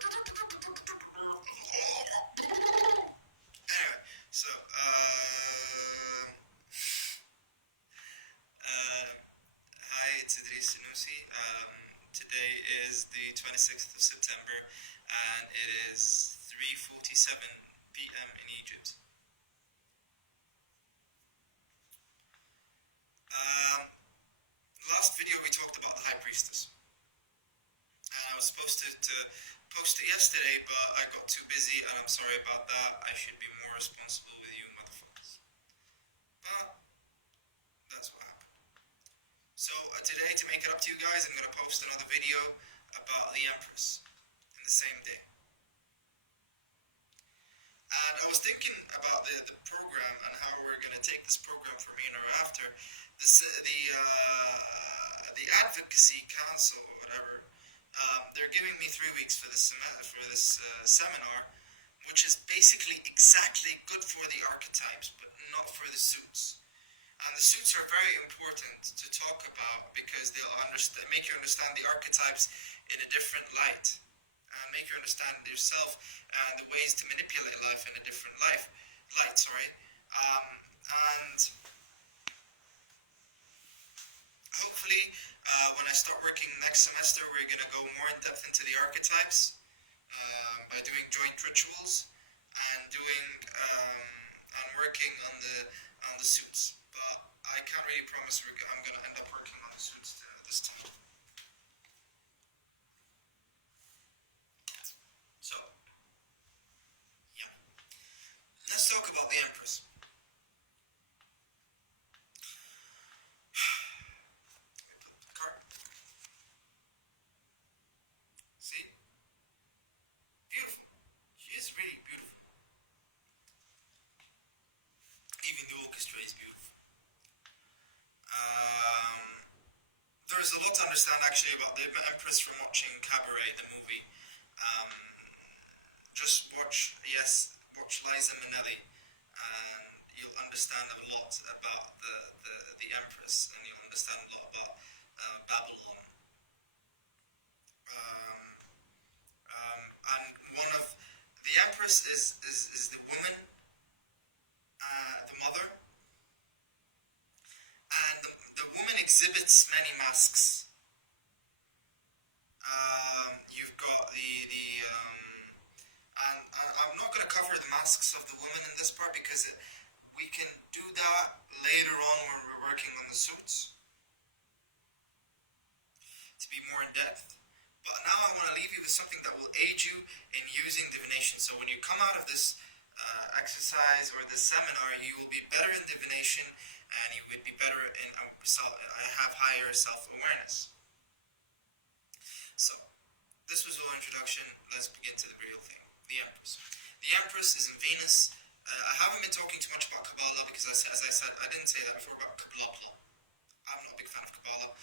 Anyway, so hi, it's Idris. Today is the 26th of September, and it is 3:47 p.m. in Egypt. Um, Last video we talked about the High Priestess, and I was supposed to post it yesterday, but I got too busy, and I'm sorry about that. I should be more responsible with you motherfuckers. But that's what happened. So today, to make it up to you guys, I'm gonna post another video about the Empress in the same day. And I was thinking about the program and how we're gonna take this program from here and after. The advocacy council or whatever, they're giving me 3 weeks for this seminar, which is basically exactly good for the archetypes, but not for the suits. And the suits are very important to talk about because they'll make you understand the archetypes in a different light, and make you understand yourself and the ways to manipulate life in a different light. And hopefully, when I start working next semester, we're gonna go more in depth into the archetypes by doing joint rituals and working on the suits. But I can't really promise I'm gonna end up working on the suits this time. So, yeah, let's talk about the Empress. Card. See? Beautiful. She is really beautiful. Even the orchestra is beautiful. There's a lot to understand actually about the Empress from watching Cabaret, the movie. Um, just watch Liza Minnelli, and you'll understand a lot about the Empress, and you'll understand a lot about Babylon. And one of the Empress is the woman, the mother, and the woman exhibits many masks. You've got and I'm not going to cover the masks of the woman in this part because we can do that later on when we're working on the suits to be more in depth. But now I want to leave you with something that will aid you in using divination. So when you come out of this exercise or this seminar, you will be better in divination, and you would be better in have higher self-awareness. So this was all introduction. Let's begin to the real thing. The Empress. The Empress is in Venus. I haven't been talking too much about Kabbalah because, as I said, I didn't say that before about Kabbalah. I'm not a big fan of Kabbalah.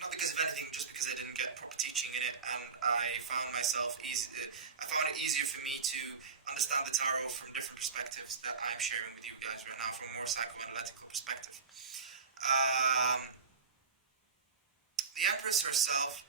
Not because of anything, just because I didn't get proper teaching in it, and I found it easier for me to understand the tarot from different perspectives that I'm sharing with you guys right now, from a more psychoanalytical perspective. The Empress herself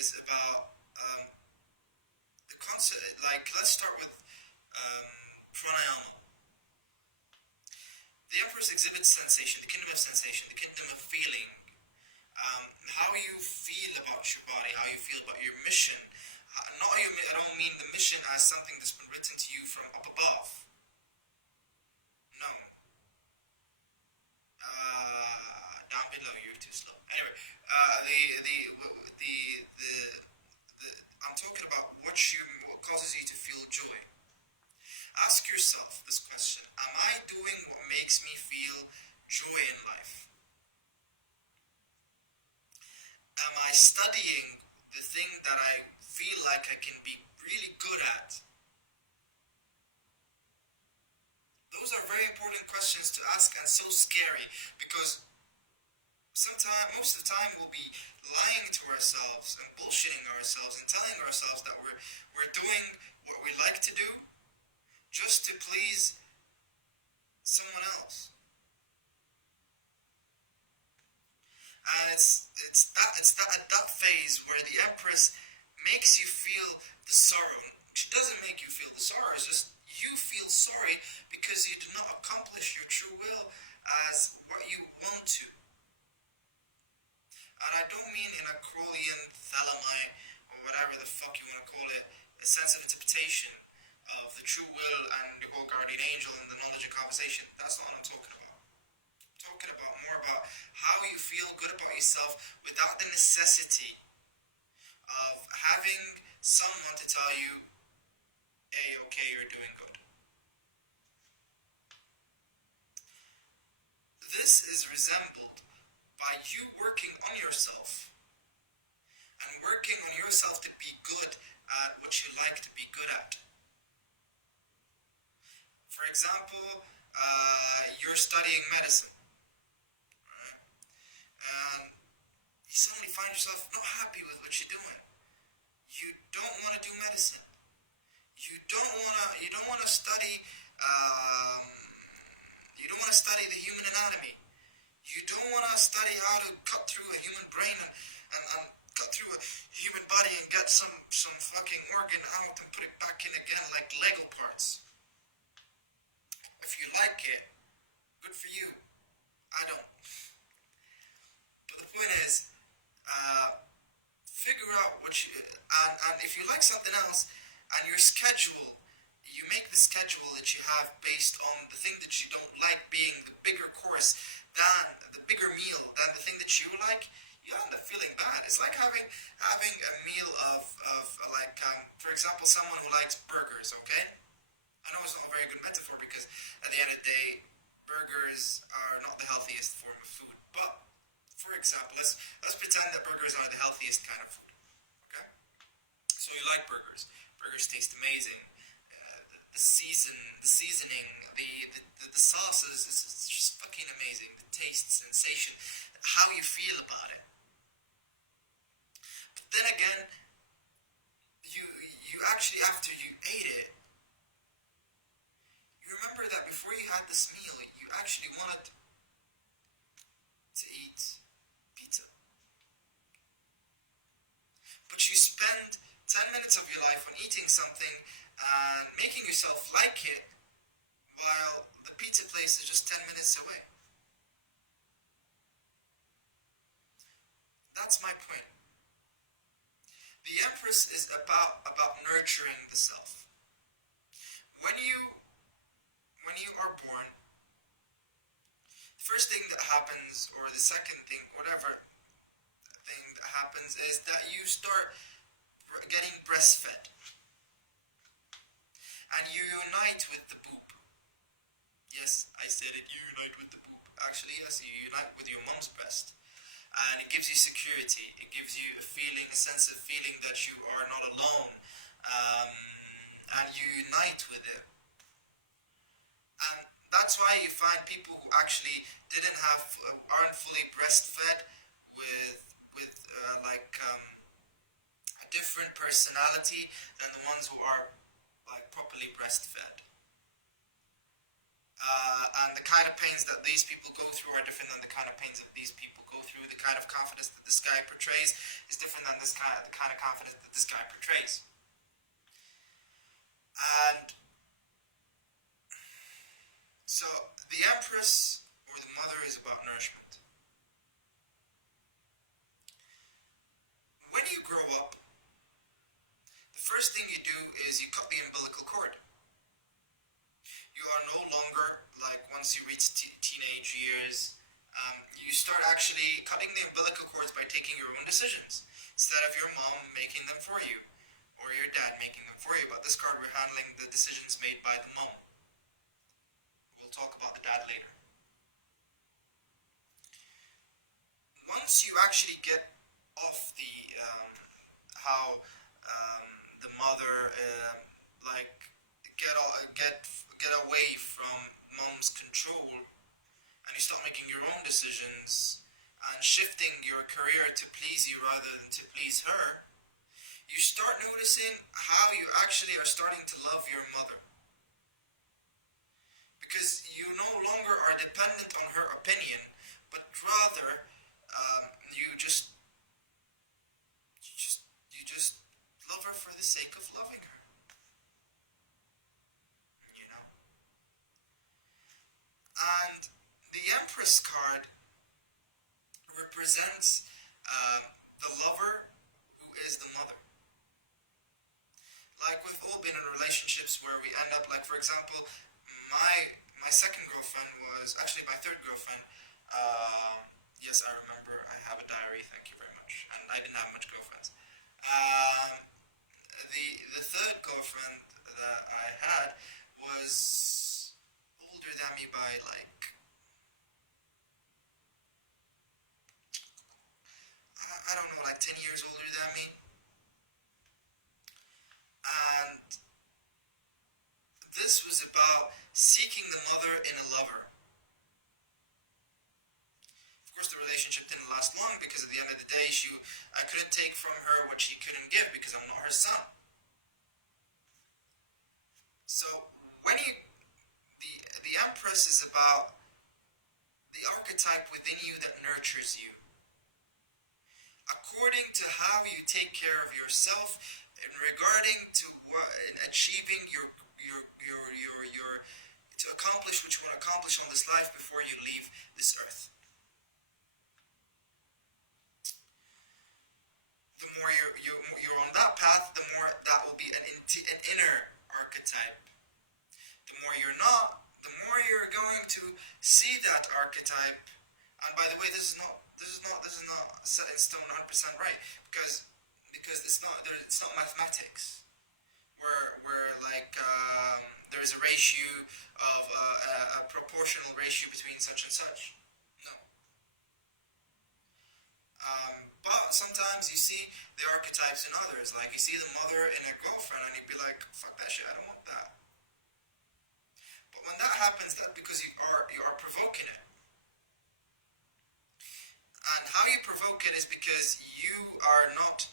is about the concept. Like, let's start with pranayama. The Empress exhibits sensation, the kingdom of sensation, the kingdom of feeling. How you feel about your body, how you feel about your mission. I don't mean the mission as something that's been written to you from up above. No. Down below, you're too slow. Anyway, I'm talking about what causes you to feel joy. Ask yourself this question: am I doing what makes me feel joy in life? Am I studying the thing that I feel like I can be really good at? Those are very important questions to ask, and so scary, because most of the time we'll be lying to ourselves and bullshitting ourselves and telling ourselves that we're doing what we like to do just to please someone else. And it's that phase where the Empress makes you feel the sorrow. She doesn't make you feel the sorrow, it's just you feel sorry because you did not accomplish your true will as what you want to. And I don't mean in a Crowleyan Thelemi or whatever the fuck you want to call it, a sense of interpretation of the true will and your whole guardian angel and the knowledge of conversation. That's not what I'm talking about. I'm talking about more about how you feel good about yourself without the necessity of having someone to tell you, hey, okay, you're doing good. This is resembled by you working on yourself and working on yourself to be good at what you like to be good at. For example, you're studying medicine, right? And you suddenly find yourself not happy with what you're doing. You don't want to do medicine. You don't want to study. You don't want to study the human anatomy. You don't want to study how to cut through a human brain and cut through a human body and get some fucking organ out and put it back in again like Lego parts. If you like it, good for you. I don't. But the point is, figure out what you, and if you like something else, and your schedule, you make the schedule that you have based on the thing that you don't like being the bigger course than the bigger meal than the thing that you like, you end up feeling bad. It's like having a meal of like for example, someone who likes burgers. Okay, I know it's not a very good metaphor because at the end of the day, burgers are not the healthiest form of food. But for example, let's pretend that burgers are the healthiest kind of food. Okay, so you like burgers. Burgers taste amazing. The seasoning, the sauces is just fucking amazing. The taste, sensation, how you feel about it. But then again, you actually after you ate it, you remember that before you had this meal, you actually wanted to eat pizza. But you spend 10 minutes of your life on eating something and making yourself like it while the pizza place is just 10 minutes away. That's my point. The Empress is about nurturing the self. When you are born, the first thing that happens, or the second thing, whatever thing that happens, is that you start getting breastfed. And you unite with the boob. Yes, I said it, you unite with the boob. Actually, yes, you unite with your mom's breast. And it gives you security. It gives you a sense of feeling that you are not alone. And you unite with it. And that's why you find people who actually aren't fully breastfed with a different personality than the ones who are like properly breastfed. And the kind of pains that these people go through are different than the kind of pains that these people go through. The kind of confidence that this guy portrays is different than the kind of confidence that this guy portrays. And so the Empress or the mother is about nourishment. When you grow up, the first thing you do is you cut the umbilical cord. You are no longer, like once you reach teenage years, you start actually cutting the umbilical cords by taking your own decisions, instead of your mom making them for you, or your dad making them for you. But this card, we're handling the decisions made by the mom. We'll talk about the dad later. Once you actually get off the, how the mother, get away from mom's control, and you start making your own decisions and shifting your career to please you rather than to please her, you start noticing how you actually are starting to love your mother. Because you no longer are dependent on her opinion, but rather you just Empress card represents the lover who is the mother. Like we've all been in relationships where we end up, like for example, my second girlfriend was actually my third girlfriend. Yes, I remember. I have a diary. Thank you very much. And I didn't have much girlfriends. The third girlfriend that I had was older than me by like I don't know, like 10 years older than me. And this was about seeking the mother in a lover. Of course, the relationship didn't last long because at the end of the day, I couldn't take from her what she couldn't give because I'm not her son. So when you the Empress is about the archetype within you that nurtures you. According to how you take care of yourself in regarding to in achieving your to accomplish what you want to accomplish on this life before you leave this earth. The more you're on that path, the more that will be an inner archetype. The more you're not, the more you're going to see that archetype. And by the way, this is not set in stone 100% right because it's not mathematics where like there's a ratio of a proportional ratio between such and such. No. But sometimes you see the archetypes in others. Like you see the mother in a girlfriend and you'd be like, fuck that shit, I don't want that. But when that happens, that's because you are provoking it. And how you provoke it is because you are not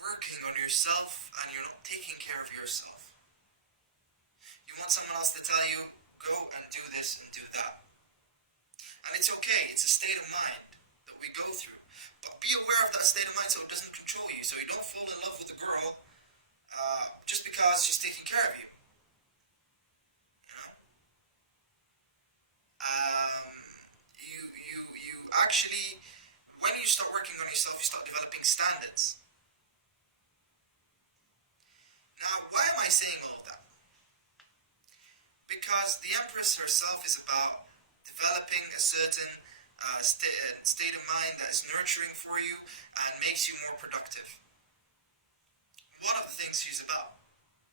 working on yourself and you're not taking care of yourself. You want someone else to tell you, go and do this and do that. And it's okay, it's a state of mind that we go through. But be aware of that state of mind so it doesn't control you. So you don't fall in love with a girl just because she's taking care of you. You actually, when you start working on yourself, you start developing standards. Now, why am I saying all of that? Because the Empress herself is about developing a certain state of mind that is nurturing for you and makes you more productive. One of the things she's about.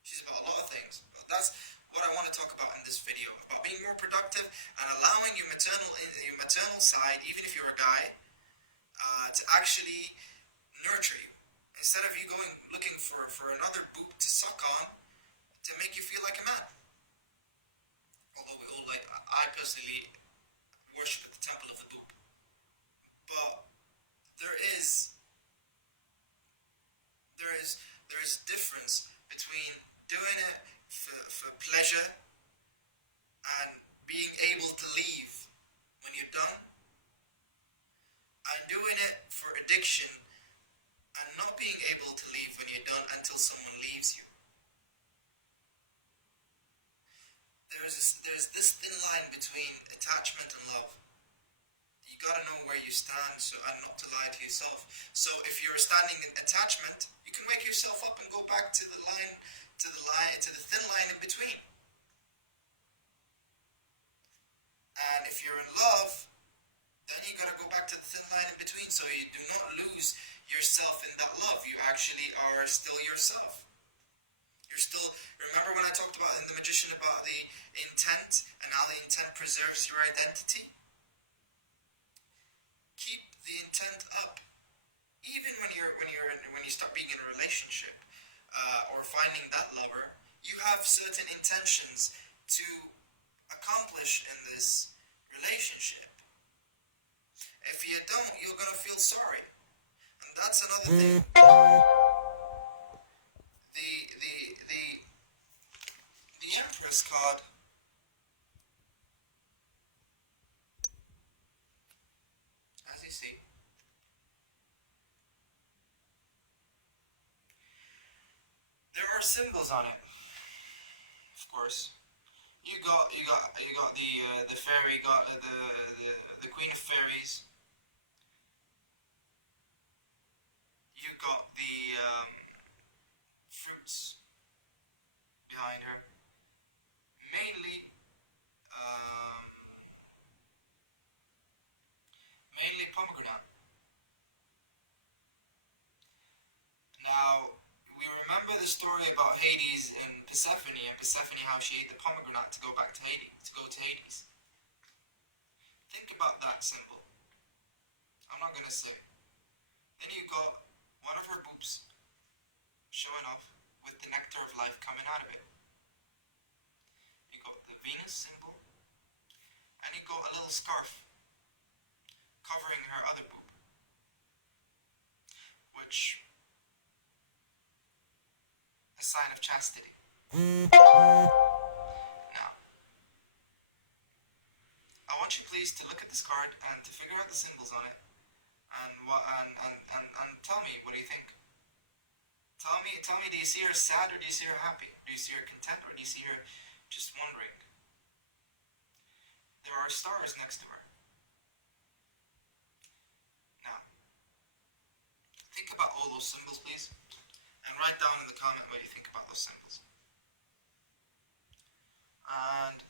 She's about a lot of things. That's what I want to talk about in this video, about being more productive and allowing your maternal side, even if you're a guy, to actually nurture you. Instead of you going looking for another boob to suck on to make you feel like a man. Although we all I personally worship at the temple of the boob. But there is a difference between doing it for pleasure and being able to leave when you're done, and doing it for addiction and not being able to leave when you're done until someone leaves you. There's this thin line between attachment and love. You gotta know where you stand, and not to lie to yourself. So if you're standing in attachment, you can wake yourself up and go back to the thin line in between. And if you're in love, then you gotta go back to the thin line in between, so you do not lose yourself in that love. You actually are still yourself. You're still, remember when I talked about in The Magician about the intent and how the intent preserves your identity? Keep the intent up. Even when you start being in a relationship or finding that lover, you have certain intentions to accomplish in this relationship. If you don't, you're gonna feel sorry, and that's another thing. The Empress card. As you see, there are symbols on it, of course, You got the fairy, got the queen of fairies. You got the fruits behind her, mainly um, mainly pomegranate. Now we remember the story about Hades and Persephone, how she ate the pomegranate to go back to Hades, to go to Hades. Think about that symbol. I'm not gonna say. Then you got one of her boobs showing off with the nectar of life coming out of it. You got the Venus symbol, and you got a little scarf covering her other boob, which is a sign of chastity. Now, I want you please to look at this card and to figure out the symbols on it, and tell me, what do you think? Tell me, do you see her sad or do you see her happy? Do you see her content or do you see her just wondering? There are stars next to her. Now, think about all those symbols, please, and write down in the comment what you think about those symbols. And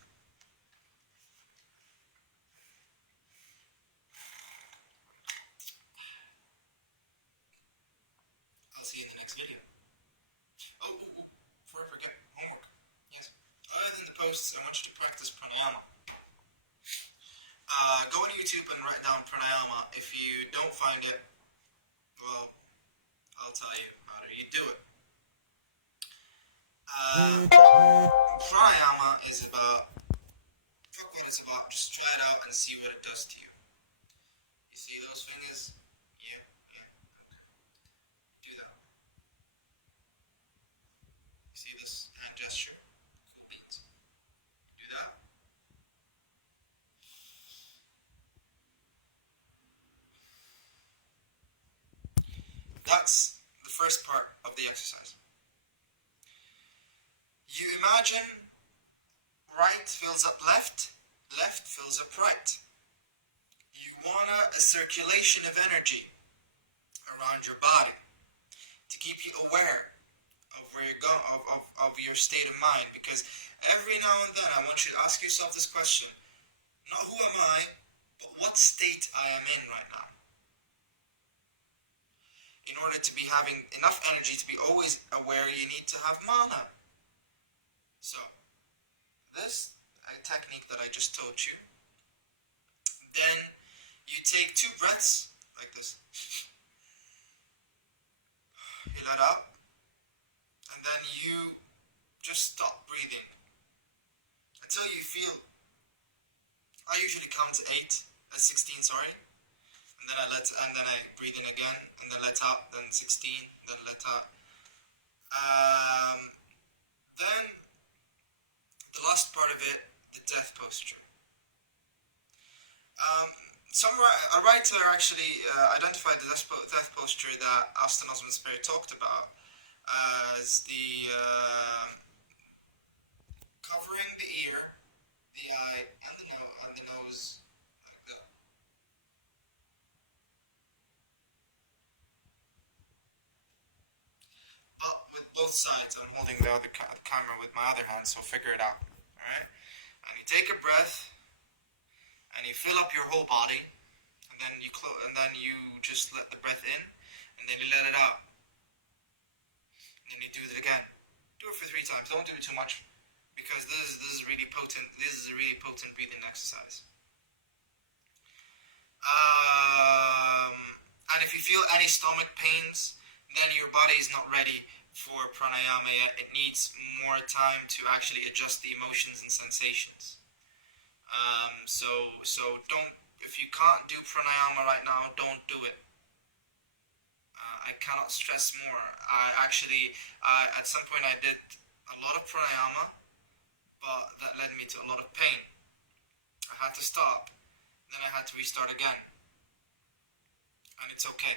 I'll see you in the next video. Before I forget, homework. Yes. Other than the posts, I want you to practice pranayama. Go on YouTube and write down pranayama. If you don't find it, well, I'll tell you how you do it. Pranayama is about, fuck what it's about, just try it out and see what it does to you. You see those fingers? Yeah. Do that. You see this hand gesture? Cool beans. Do that. That's the first part of the exercise. You imagine right fills up left, left fills up right. You want a circulation of energy around your body to keep you aware of where you're going, of your state of mind. Because every now and then I want you to ask yourself this question: not who am I, but what state I am in right now. In order to be having enough energy to be always aware, you need to have mana. So, this technique that I just told you, then you take 2 breaths like this. You let out, and then you just stop breathing until you feel. I usually count to 16, sorry, and then I breathe in again, and then let out, then 16, then let out. Then the last part of it, the death posture. A writer actually identified the death posture that AlSanussi Spirit talked about as the covering the ear, the eye, and the nose, like that. But with both sides, I'm holding the other camera with my other hand, so figure it out. All right, and you take a breath, and you fill up your whole body, and then you just let the breath in, and then you let it out, and then you do it again. Do it for 3 times. Don't do it too much, because this is really potent. This is a really potent breathing exercise. And if you feel any stomach pains, then your body is not ready for pranayama yet. It needs more time to actually adjust the emotions and sensations. So don't. If you can't do pranayama right now, don't do it. I cannot stress more. At some point I did a lot of pranayama, but that led me to a lot of pain. I had to stop, then I had to restart again. And it's okay,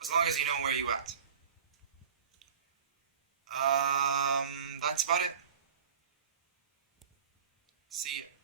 as long as you know where you're at. That's about it. See ya.